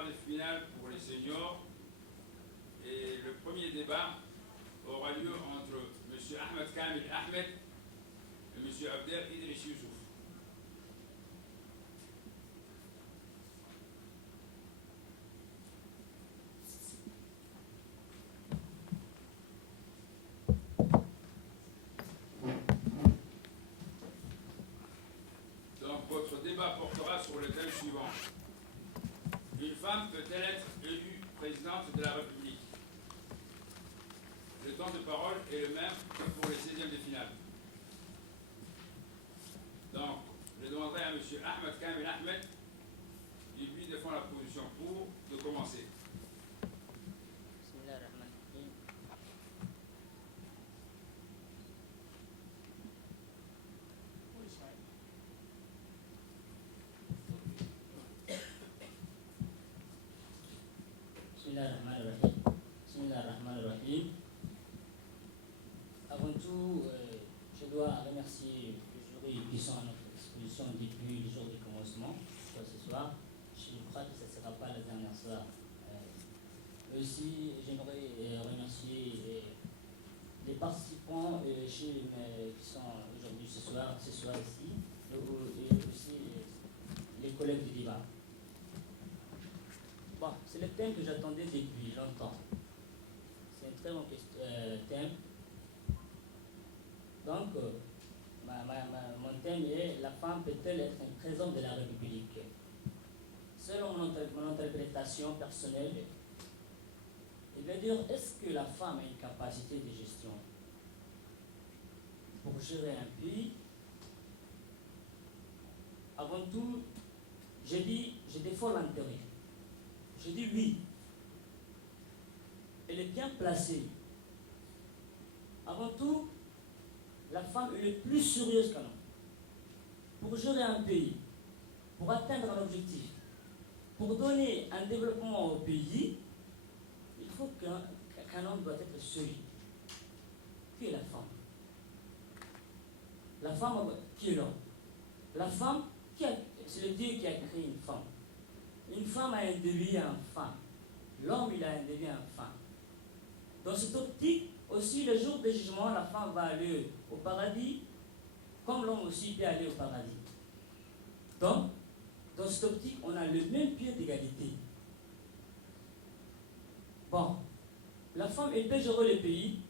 quart de finale pour les seniors. Et le premier débat aura lieu entre M. Ahmed Kamil Ahmed et M. Abder Idriss Youssouf. Donc votre débat portera sur le thème suivant. Une femme peut-elle être élue présidente de la République? Le temps de parole est le même que pour les 16e de finale. Donc, je demanderai à M. Ahmed Kamil Ahmed, qui lui défend la position pour, de commencer. Bismillahirrahmanirrahim. Avant tout, je dois remercier les jurys qui sont à notre exposition depuis le jour du commencement, ce soir. Je crois que ce ne sera pas la dernière soir. Aussi, j'aimerais remercier les participants qui sont aujourd'hui ce soir ici, et aussi les collègues du débat. Bon, c'est le thème que j'attendais depuis longtemps. C'est un très bon thème. Donc, mon thème est: la femme peut-elle être un président de la République? Selon mon interprétation personnelle, il veut dire, est-ce que la femme a une capacité de gestion pour gérer un pays? Avant tout, je défends l'intérêt. Je dis oui. Elle est bien placée. Avant tout, la femme est le plus sérieuse qu'un homme. Pour gérer un pays, pour atteindre un objectif, pour donner un développement au pays, il faut qu'un homme doit être sérieux. Qui est la femme? La femme, qui est l'homme? La femme, c'est le Dieu qui a créé une femme. Une femme a un début et une fin. L'homme, il a un début et une fin. Dans cette optique, aussi, le jour du jugement, la femme va aller au paradis, comme l'homme aussi peut aller au paradis. Donc, dans cette optique, on a le même pied d'égalité. Bon, la femme, elle peut gérer le pays,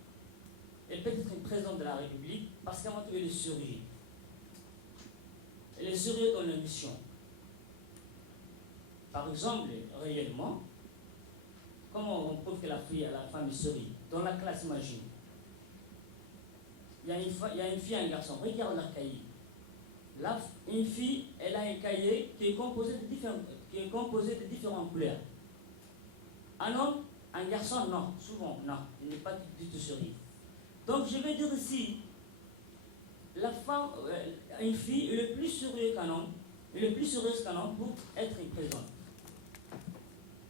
elle peut être une présidente de la République, parce qu'avant tout, elle est sérieuse. Elle est sérieuse dans la mission. Par exemple, réellement, comment on prouve que la femme est sérieuse? Dans la classe, imagine. Il y a une fille et un garçon. Regarde leur cahier. Une fille, elle a un cahier qui est composé de différentes couleurs. Un homme, un garçon, non. Souvent, non. Il n'est pas du tout sérieux. Donc, je vais dire ici, la femme, une fille est le plus sérieux qu'un homme, pour être une présidente.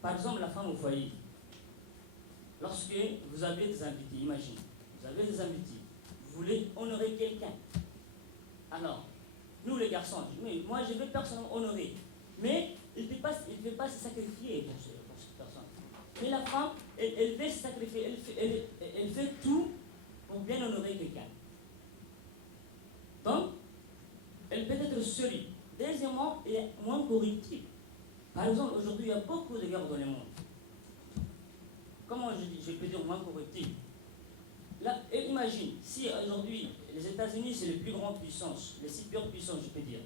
Par exemple, la femme au foyer. Lorsque vous avez des invités, imaginez, vous avez des invités, vous voulez honorer quelqu'un. Alors, nous les garçons, mais moi je veux personnellement honorer. Mais il ne peut pas se sacrifier pour cette personne. Mais la femme, elle veut se sacrifier, elle fait tout pour bien honorer quelqu'un. Donc, elle peut être solide. Deuxièmement, elle est moins corruptible. Par exemple, aujourd'hui, il y a beaucoup de guerres dans le monde. Comment je peux dire moins corruptible? Là, imagine, si aujourd'hui, les États-Unis, c'est les plus grandes puissances, les superpuissances, je peux dire.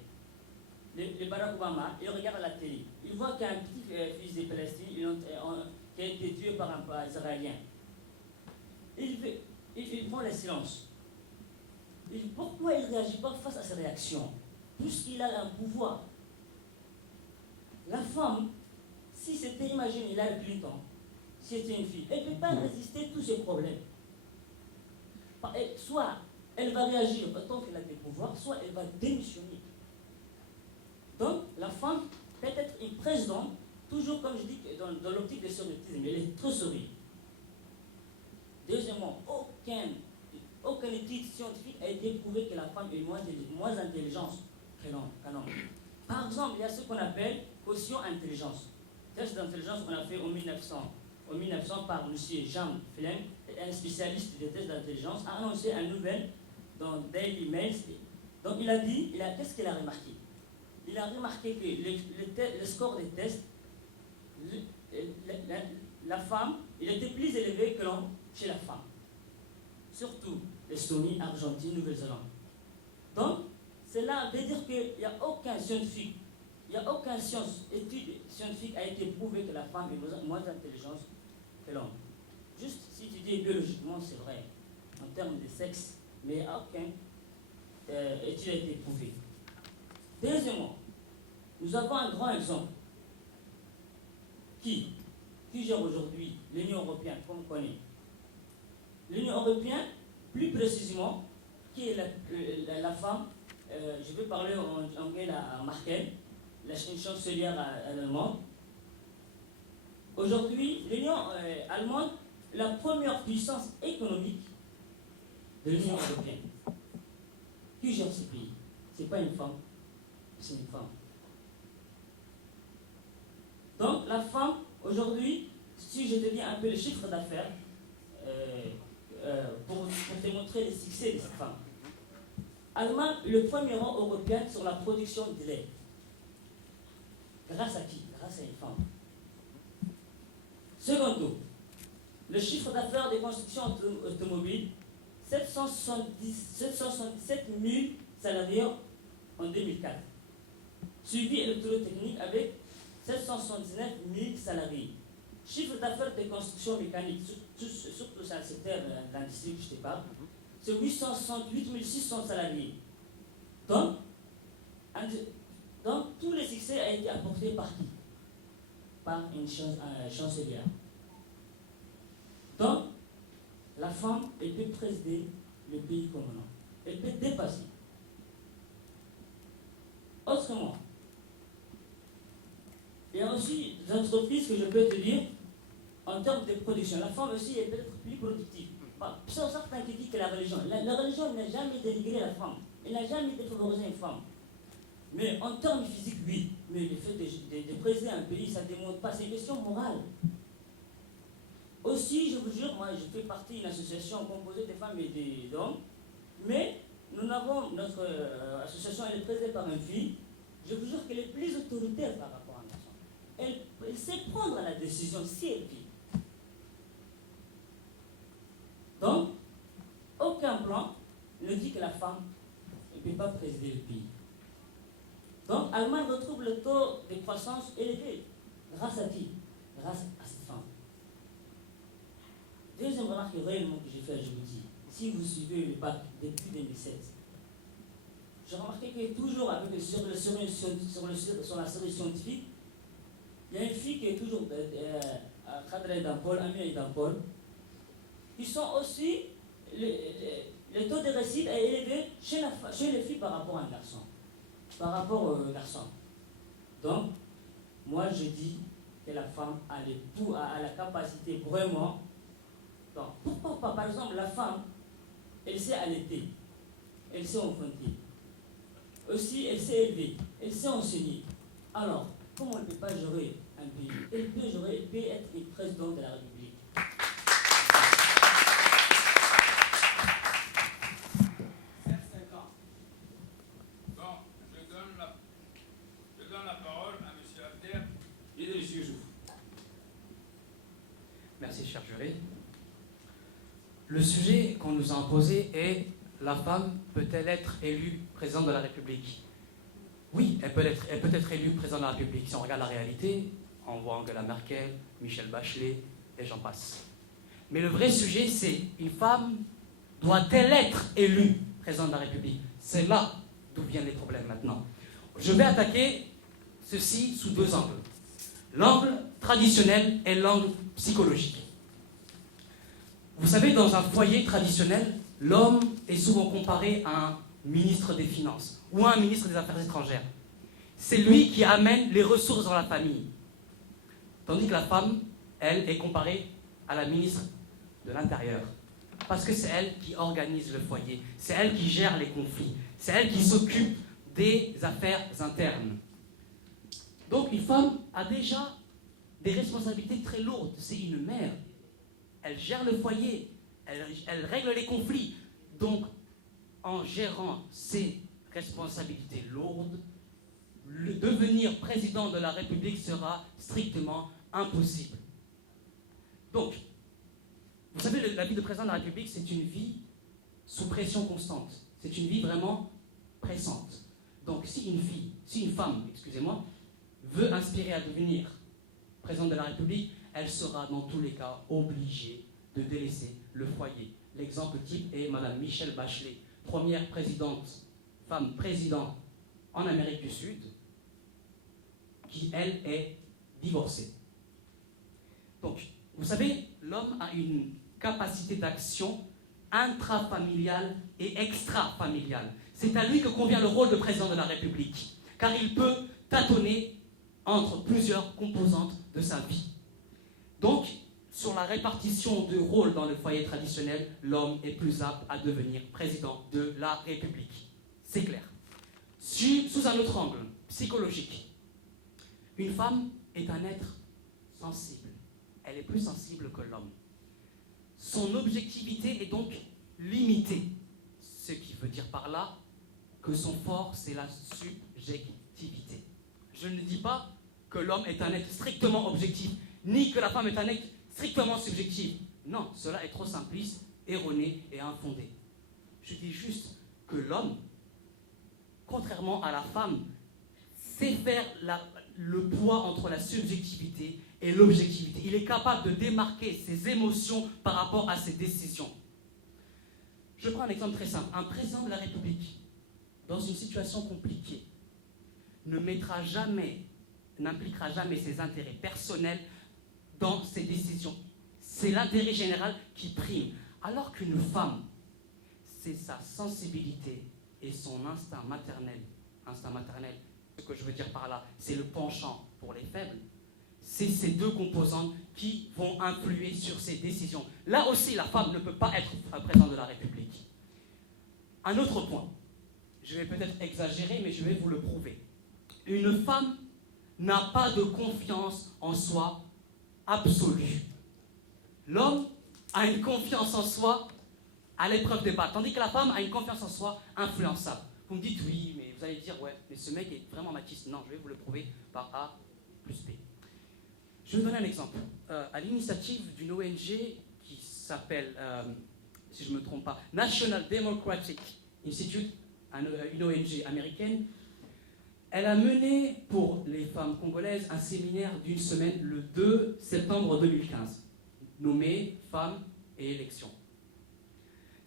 Le Barack Obama, il regarde la télé. Il voit qu'il y a un petit fils de Palestine qui a été tué par un Israélien. Il prend le silence. Pourquoi il ne réagit pas face à ces réactions? Puisqu'il a un pouvoir. La femme, si c'était, imagine, Hillary Clinton, si c'était une fille, elle ne peut pas résister à tous ces problèmes. Soit elle va réagir tant qu'elle a des pouvoirs, soit elle va démissionner. Donc, la femme peut être une présidente, toujours comme je dis, dans l'optique de sérieuxisme, elle est très sérieuse. Deuxièmement, aucune étude scientifique a été prouvé que la femme est moins intelligente qu'un homme. Par exemple, il y a ce qu'on appelle quotient intelligence. test d'intelligence qu'on a fait en 1900 par M. Jean Flem, un spécialiste des tests d'intelligence, a annoncé une nouvelle dans Daily Mail. Donc il a dit, qu'est-ce qu'il a remarqué? Il a remarqué que le score des tests, la femme, il était plus élevé que l'homme chez la femme. Surtout l'Estonie, Argentine, Nouvelle-Zélande. Donc, cela veut dire qu'il n'y a aucun scientifique, étude scientifique a été prouvé que la femme est moins intelligente que l'homme. Juste si tu dis biologiquement, c'est vrai, en termes de sexe, mais aucun étude a été prouvée. Deuxièmement, nous avons un grand exemple qui gère aujourd'hui l'Union européenne, comme on connaît. L'Union européenne, plus précisément, qui est la femme, je vais parler en anglais à Merkel, une chancelière allemande. Aujourd'hui, l'Union allemande est la première puissance économique de l'Union européenne. Qui gère ce pays? Ce n'est pas une femme, c'est une femme. Donc la femme, aujourd'hui, si je te dis un peu le chiffre d'affaires, pour te montrer le succès de cette femme. Allemagne est le premier rang européen sur la production de lait. Grâce à qui? Grâce à une femme. Secondo, le chiffre d'affaires des constructions automobiles, 777 000 salariés en 2004. Suivi électrotechnique avec 779 000 salariés. Chiffre d'affaires des constructions mécaniques, surtout dans le secteur de l'industrie que je te parle, c'est 868 600 salariés. Donc, tous les succès ont été apportés par qui? Par une chancelière. Donc, la femme, elle peut présider le pays comme un homme. Elle peut dépasser. Autrement, il y a aussi des entreprises que je peux te dire, en termes de production, la femme aussi elle peut être plus productive. Sans certains qui disent que la religion n'a jamais dénigré la femme, elle n'a jamais défavorisé une femme. Mais en termes physiques, oui. Mais le fait de présider un pays, ça ne démontre pas, c'est une question morale. Aussi, je vous jure, moi je fais partie d'une association composée de femmes et d'hommes, mais nous avons notre association, elle est présidée par une fille, je vous jure qu'elle est plus autoritaire par rapport à un garçon. Elle sait prendre la décision si elle vit. Donc, aucun plan ne dit que la femme ne peut pas présider le pays. Donc, Allemagne retrouve le taux de croissance élevé. Grâce à qui? Grâce à cette femme. Deuxième remarque réellement que j'ai fait, je vous dis, si vous suivez le bac depuis 2007, j'ai remarqué que toujours sur la série scientifique, il y a une fille qui est toujours à Khadra Dampol, Amia Dampol, qui sont aussi, le taux de réussite est élevé chez les filles par rapport à un garçon. Par rapport au garçon. Donc, moi je dis que la femme a la capacité vraiment. Donc, pourquoi pas? Par exemple, la femme, elle sait allaiter, elle sait enfanter. Aussi, elle sait élever, elle sait enseigner. Alors, comment elle ne peut pas gérer un pays? Elle peut être le président de la République. Merci, cher jury. Le sujet qu'on nous a imposé est: la femme peut-elle être élue présidente de la République? Oui, elle peut être élue présidente de la République. Si on regarde la réalité, on voit Angela Merkel, Michel Bachelet, et j'en passe. Mais le vrai sujet, c'est: une femme doit-elle être élue présidente de la République? C'est là d'où viennent les problèmes maintenant. Je vais attaquer ceci sous deux angles. L'angle traditionnel et l'angle psychologique. Vous savez, dans un foyer traditionnel, l'homme est souvent comparé à un ministre des Finances ou à un ministre des Affaires étrangères. C'est lui qui amène les ressources dans la famille. Tandis que la femme, elle, est comparée à la ministre de l'Intérieur. Parce que c'est elle qui organise le foyer, c'est elle qui gère les conflits, c'est elle qui s'occupe des affaires internes. Donc une femme a déjà des responsabilités très lourdes. C'est une mère. Elle gère le foyer, elle règle les conflits. Donc, en gérant ces responsabilités lourdes, le devenir président de la République sera strictement impossible. Donc, vous savez, la vie de président de la République, c'est une vie sous pression constante. C'est une vie vraiment pressante. Donc, si une femme, veut aspirer à devenir présidente de la République, elle sera dans tous les cas obligée de délaisser le foyer. L'exemple type est Madame Michelle Bachelet, première femme présidente en Amérique du Sud, qui, elle, est divorcée. Donc, vous savez, l'homme a une capacité d'action intrafamiliale et extrafamiliale. C'est à lui que convient le rôle de président de la République, car il peut tâtonner entre plusieurs composantes de sa vie. Donc, sur la répartition de rôles dans le foyer traditionnel, l'homme est plus apte à devenir président de la République. C'est clair. Sous un autre angle, psychologique, une femme est un être sensible. Elle est plus sensible que l'homme. Son objectivité est donc limitée. Ce qui veut dire par là que son fort, c'est la subjectivité. Je ne dis pas que l'homme est un être strictement objectif, ni que la femme est un être strictement subjectif. Non, cela est trop simpliste, erroné et infondé. Je dis juste que l'homme, contrairement à la femme, sait faire le poids entre la subjectivité et l'objectivité. Il est capable de démarquer ses émotions par rapport à ses décisions. Je prends un exemple très simple. Un président de la République, dans une situation compliquée, n'impliquera jamais ses intérêts personnels dans ses décisions. C'est l'intérêt général qui prime. Alors qu'une femme, c'est sa sensibilité et son instinct maternel. Ce que je veux dire par là, c'est le penchant pour les faibles. C'est ces deux composantes qui vont influer sur ses décisions. Là aussi, la femme ne peut pas être présidente de la République. Un autre point, je vais peut-être exagérer, mais je vais vous le prouver. Une femme n'a pas de confiance en soi absolue. L'homme a une confiance en soi à l'épreuve des balles, tandis que la femme a une confiance en soi influençable. Vous me dites oui, mais vous allez dire ouais, mais ce mec est vraiment machiste. Non, je vais vous le prouver par A plus B. Je vais vous donner un exemple. À l'initiative d'une ONG qui s'appelle, si je ne me trompe pas, National Democratic Institute, une ONG américaine, elle a mené pour les femmes congolaises un séminaire d'une semaine le 2 septembre 2015, nommé Femmes et élections.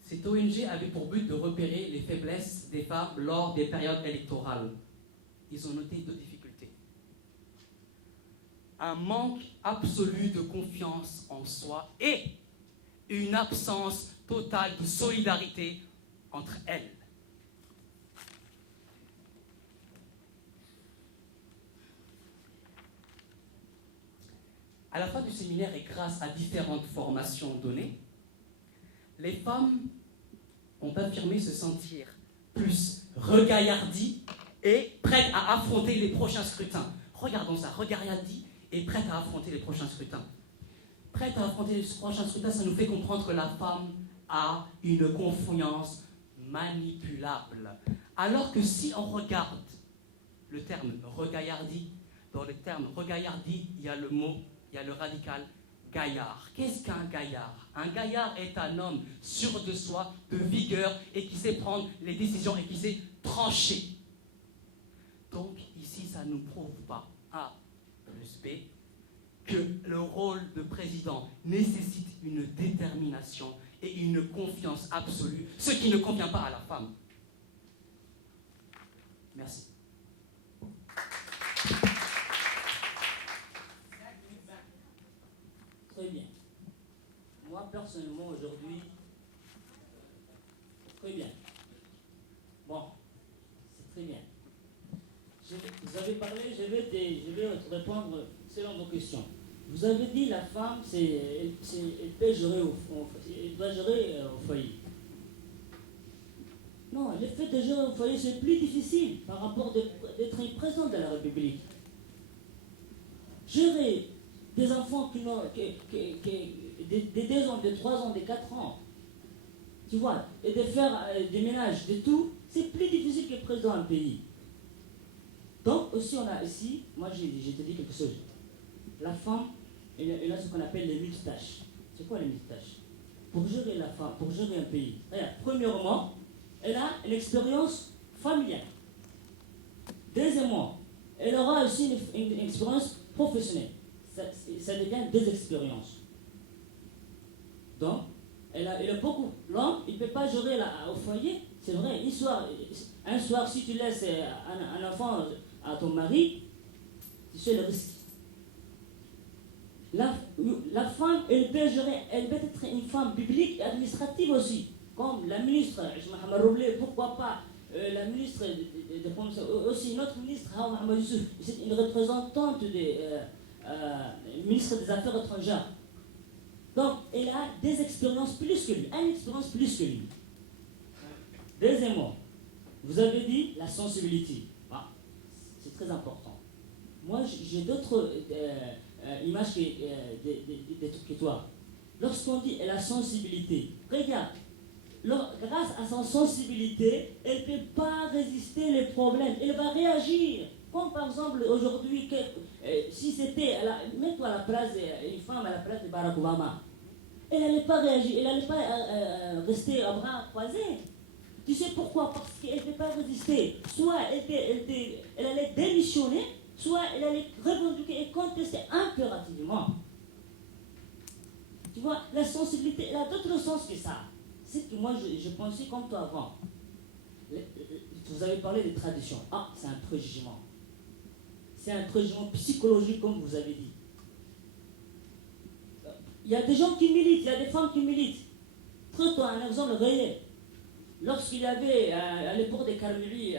Cette ONG avait pour but de repérer les faiblesses des femmes lors des périodes électorales. Ils ont noté 2 difficultés. Un manque absolu de confiance en soi et une absence totale de solidarité entre elles. À la fin du séminaire et grâce à différentes formations données, les femmes ont affirmé se sentir plus regaillardies et prêtes à affronter les prochains scrutins. Regardons ça, regaillardies et prêtes à affronter les prochains scrutins. Prêtes à affronter les prochains scrutins, ça nous fait comprendre que la femme a une confiance manipulable. Alors que si on regarde le terme regaillardie, dans le terme regaillardie, il y a le radical gaillard. Qu'est-ce qu'un gaillard? Un gaillard est un homme sûr de soi, de vigueur, et qui sait prendre les décisions et qui sait trancher. Donc ici, ça ne nous prouve pas, A plus B, que le rôle de président nécessite une détermination et une confiance absolue, ce qui ne convient pas à la femme. Merci. Très bien. Moi, personnellement, aujourd'hui, très bien. Bon, c'est très bien. Vous avez parlé, je vais répondre selon vos questions. Vous avez dit la femme, elle peut gérer elle doit gérer au foyer. Non, le fait de gérer au foyer, c'est plus difficile par rapport d'être président de la République. Gérer des enfants des 2 ans, de 3 ans, de 4 ans, tu vois, et de faire des ménages, de tout, c'est plus difficile que président d'un pays. Donc aussi on a ici, moi je te dis quelque chose, la femme, elle a ce qu'on appelle les multitâches. C'est quoi les multitâches? Pour gérer la femme, pour gérer un pays, regarde, premièrement, elle a une expérience familiale. Deuxièmement, elle aura aussi une expérience professionnelle. Ça devient des expériences. Donc, elle a beaucoup. L'homme, il ne peut pas gérer au foyer. C'est vrai, un soir, si tu laisses un enfant à ton mari, tu sais le risque. La femme, elle peut gérer, elle peut être une femme publique et administrative aussi. Comme la ministre, Mohamed Roublé, pourquoi pas la ministre aussi notre ministre, Hawa Mohamed Youssouf, c'est une représentante du ministre des Affaires étrangères. Donc, elle a des expériences plus que lui, une expérience plus que lui. Deuxièmement, vous avez dit la sensibilité. Ah, c'est très important. Moi, j'ai d'autres images que toi. Lorsqu'on dit la sensibilité, regarde, grâce à sa sensibilité, elle ne peut pas résister les problèmes. Elle va réagir. Comme par exemple, aujourd'hui, si c'était, mets-toi à la place d'une femme à la place de Barack Obama. Elle n'allait pas réagir, elle n'allait pas rester à bras croisés. Tu sais pourquoi? Parce qu'elle ne peut pas résister. Soit elle allait démissionner, soit elle allait revendiquer et contester impérativement. Tu vois, la sensibilité, elle a d'autres sens que ça. C'est que moi, je pensais comme toi avant. Vous avez parlé des traditions. Ah, c'est un préjugement. C'est un préjugement psychologique, comme vous avez dit. Il y a des gens qui militent, il y a des femmes qui militent. Prends-toi un exemple réel. Lorsqu'il y avait, à l'époque des Karmeli,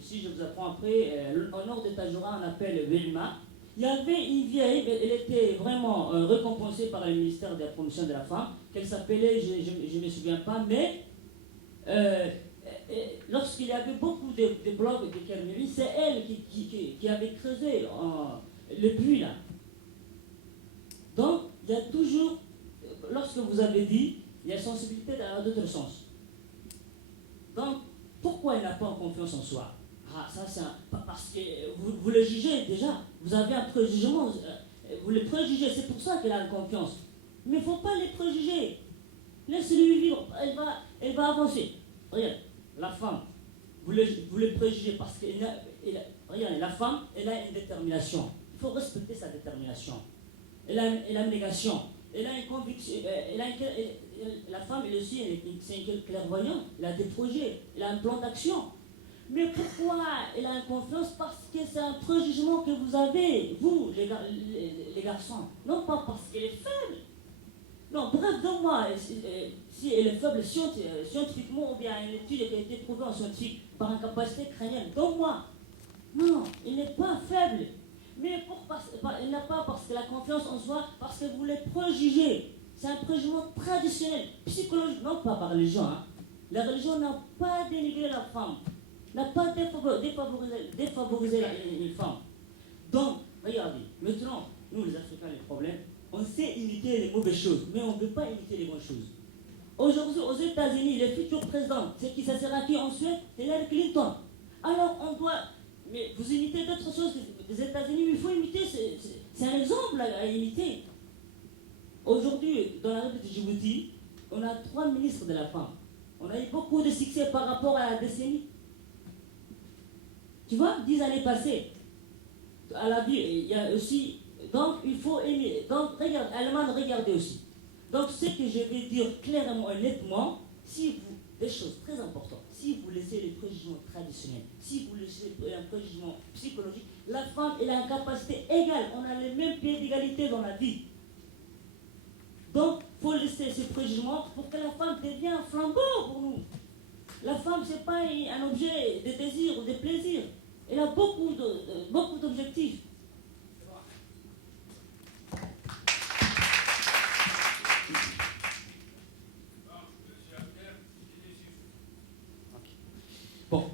si je vous apprends après, au nord de Tajoura, on appelle Velma, il y avait une vieille, elle était vraiment récompensée par le ministère de la promotion de la femme, qu'elle s'appelait, je ne me souviens pas, mais lorsqu'il y avait beaucoup de blocs de Karmeli, c'est elle qui avait creusé le puits là. Donc, il y a toujours, lorsque vous avez dit, il y a sensibilité dans d'autres sens. Donc, pourquoi il n'a pas confiance en soi? Ah, ça c'est parce que vous le jugez déjà. Vous avez un préjugement. Vous le préjugez, c'est pour ça qu'elle a une confiance. Mais il ne faut pas les préjuger. Laissez-lui vivre, elle va avancer. Regarde, la femme, vous le préjugez parce que regarde, la femme, elle a une détermination. Il faut respecter sa détermination. Elle a une négation. Elle a une conviction. La femme, elle aussi, c'est une clairvoyante. Elle a des projets. Elle a un plan d'action. Mais pourquoi elle a une confiance? Parce que c'est un préjugement que vous avez, vous, les garçons. Non pas parce qu'elle est faible. Non, bref, donne-moi, si elle est faible scientifiquement, ou bien une étude qui a été prouvée en scientifique par une capacité crânienne, donne-moi. Non, elle n'est pas faible. Mais elle n'a pas parce que la confiance en soi, parce que vous les préjugez. C'est un préjugement traditionnel, psychologique, non pas par les gens. Hein. La religion n'a pas dénigré la femme, n'a pas défavorisé les femmes. Donc, regardez, maintenant, nous les Africains, les problèmes, on sait imiter les mauvaises choses, mais on ne veut pas imiter les bonnes choses. Aujourd'hui, aux États-Unis, le futur président, c'est qui ça sera qui en Suède? Hillary Clinton. Alors, on doit. Mais vous imitez d'autres choses des États-Unis, mais il faut imiter, c'est un exemple à imiter. Aujourd'hui, dans la République de Djibouti, on a 3 ministres de la femme. On a eu beaucoup de succès par rapport à la décennie. Tu vois, 10 années passées, à la vie, il y a aussi. Donc, il faut aimer. Donc, regarde, Allemagne, regardez aussi. Donc, ce que je vais dire clairement et nettement, des choses très importantes. Si vous laissez les préjugements traditionnels, si vous laissez un préjugement psychologique, la femme elle a une capacité égale. On a les mêmes pieds d'égalité dans la vie. Donc, il faut laisser ces préjugements pour que la femme devienne un flambeau pour nous. La femme, ce n'est pas un objet de désir ou de plaisir. Elle a beaucoup d'objectifs. Bon,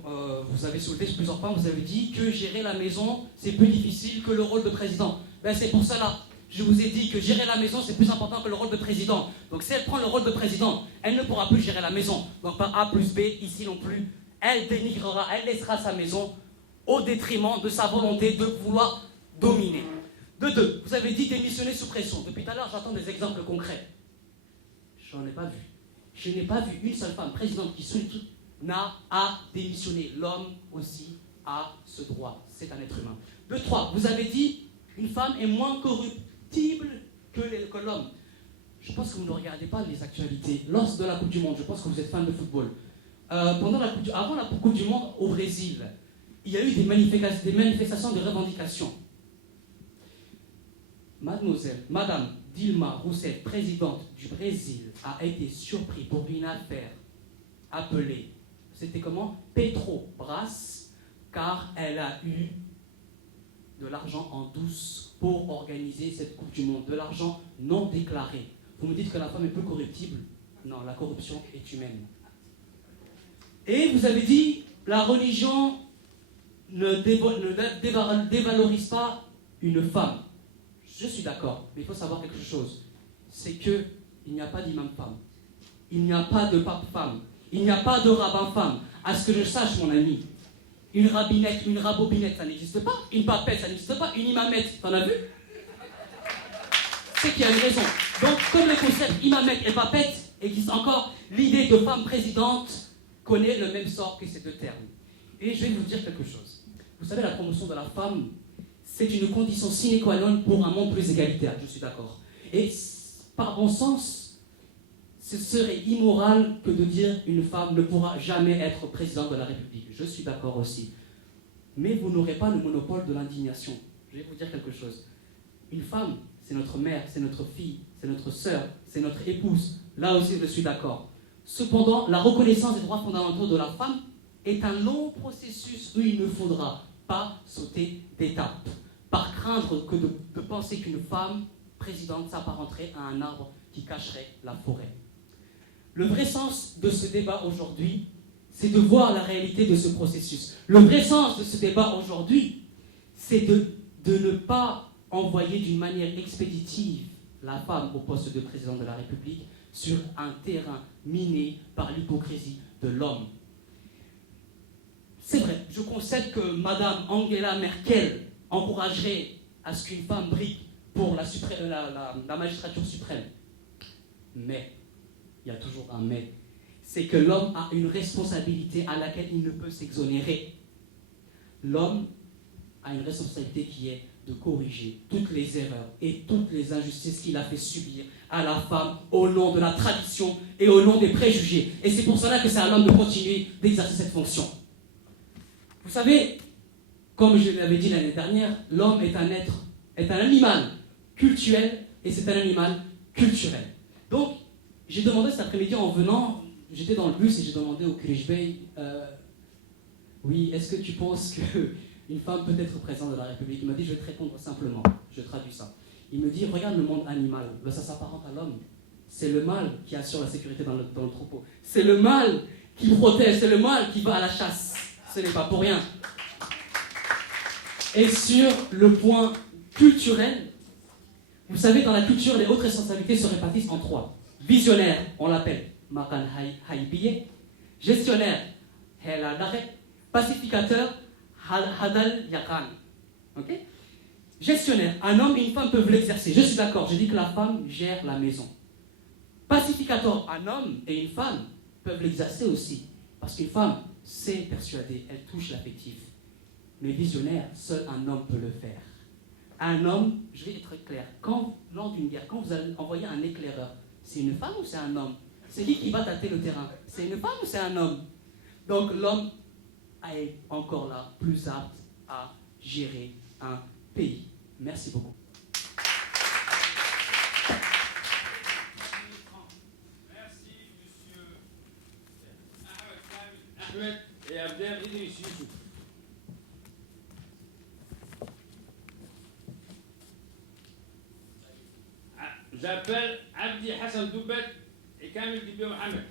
vous avez soulevé sur plusieurs points, vous avez dit que gérer la maison, c'est plus difficile que le rôle de président. Ben, c'est pour cela Je vous ai dit que gérer la maison, c'est plus important que le rôle de président. Donc si elle prend le rôle de président, elle ne pourra plus gérer la maison. Donc pas A plus B, ici non plus. Elle dénigrera, elle laissera sa maison au détriment de sa volonté de vouloir dominer. De deux, vous avez dit démissionner sous pression. Depuis tout à l'heure, j'attends des exemples concrets. J'en ai pas vu. Je n'ai pas vu une seule femme présidente qui n'a à démissionner. L'homme aussi a ce droit. C'est un être humain. De trois, vous avez dit une femme est moins corruptible que l'homme. Je pense que vous ne regardez pas les actualités. Lors de la Coupe du Monde, je pense que vous êtes fan de football. Avant la Coupe du Monde au Brésil, il y a eu des manifestations de revendications. Madame Dilma Rousseff, présidente du Brésil, a été surprise pour une affaire appelée, c'était comment? Petrobras, car elle a eu de l'argent en douce pour organiser cette Coupe du Monde, de l'argent non déclaré. Vous me dites que la femme est peu corruptible? Non, la corruption est humaine. Et vous avez dit, la religion ne dévalorise pas une femme. Je suis d'accord, mais il faut savoir quelque chose. C'est qu'il n'y a pas d'imam femme. Il n'y a pas de pape femme. Il n'y a pas de rabbin femme. À ce que je sache, mon ami, une rabbinette, une rabobinette, ça n'existe pas. Une papette, ça n'existe pas. Une imamette, t'en as vu? C'est qu'il y a une raison. Donc, comme le concept imamette et papette existe encore, l'idée de femme présidente connaît le même sort que ces deux termes. Et je vais vous dire quelque chose. Vous savez, la promotion de la femme, c'est une condition sine qua non pour un monde plus égalitaire, je suis d'accord. Et par bon sens, ce serait immoral que de dire une femme ne pourra jamais être présidente de la République. Je suis d'accord aussi. Mais vous n'aurez pas le monopole de l'indignation. Je vais vous dire quelque chose. Une femme, c'est notre mère, c'est notre fille, c'est notre sœur, c'est notre épouse. Là aussi, je suis d'accord. Cependant, la reconnaissance des droits fondamentaux de la femme est un long processus où il ne faudra pas sauter d'étape, par craindre que de penser qu'une femme présidente s'apparenterait à un arbre qui cacherait la forêt. Le vrai sens de ce débat aujourd'hui, c'est de voir la réalité de ce processus. Le vrai sens de ce débat aujourd'hui, c'est de ne pas envoyer d'une manière expéditive la femme au poste de président de la République sur un terrain miné par l'hypocrisie de l'homme. C'est vrai, je concède que Madame Angela Merkel encouragerait à ce qu'une femme brille pour la magistrature suprême. Mais, il y a toujours un mais, c'est que l'homme a une responsabilité à laquelle il ne peut s'exonérer. L'homme a une responsabilité qui est de corriger toutes les erreurs et toutes les injustices qu'il a fait subir à la femme au nom de la tradition et au nom des préjugés. Et c'est pour cela que c'est à l'homme de continuer d'exercer cette fonction. Vous savez, comme je l'avais dit l'année dernière, l'homme est un animal cultuel et c'est un animal culturel. Donc, j'ai demandé cet après-midi en venant, j'étais dans le bus et j'ai demandé au Krish Bey, oui, est-ce que tu penses qu'une femme peut être présidente de la République? Il m'a dit, je vais te répondre simplement, je traduis ça. Il me dit, regarde le monde animal, ben, ça s'apparente à l'homme. C'est le mâle qui assure la sécurité dans le troupeau. C'est le mâle qui protège, c'est le mâle qui va à la chasse. Ce n'est pas pour rien. Et sur le point culturel, vous savez, dans la culture, les hautes responsabilités se répartissent en trois. Visionnaire, on l'appelle Makan Haibiye. Gestionnaire, Hela Dare. Pacificateur, Hadal Yakan. Ok? Gestionnaire, un homme et une femme peuvent l'exercer. Je suis d'accord, je dis que la femme gère la maison. Pacificateur, un homme et une femme peuvent l'exercer aussi. Parce qu'une femme sait persuader, elle touche l'affectif. Mais visionnaire, seul un homme peut le faire. Un homme, je vais être clair, lors d'une guerre, quand vous allez envoyer un éclaireur, c'est une femme ou c'est un homme? C'est qui va tâter le terrain? C'est une femme ou c'est un homme? Donc l'homme est encore là, plus apte à gérer un pays. Merci beaucoup. Merci, monsieur Ahmed et Abdel Idriss Youssouf. J'appelle Abdi Hassan Doubet et Kamil Dibé Mohamed.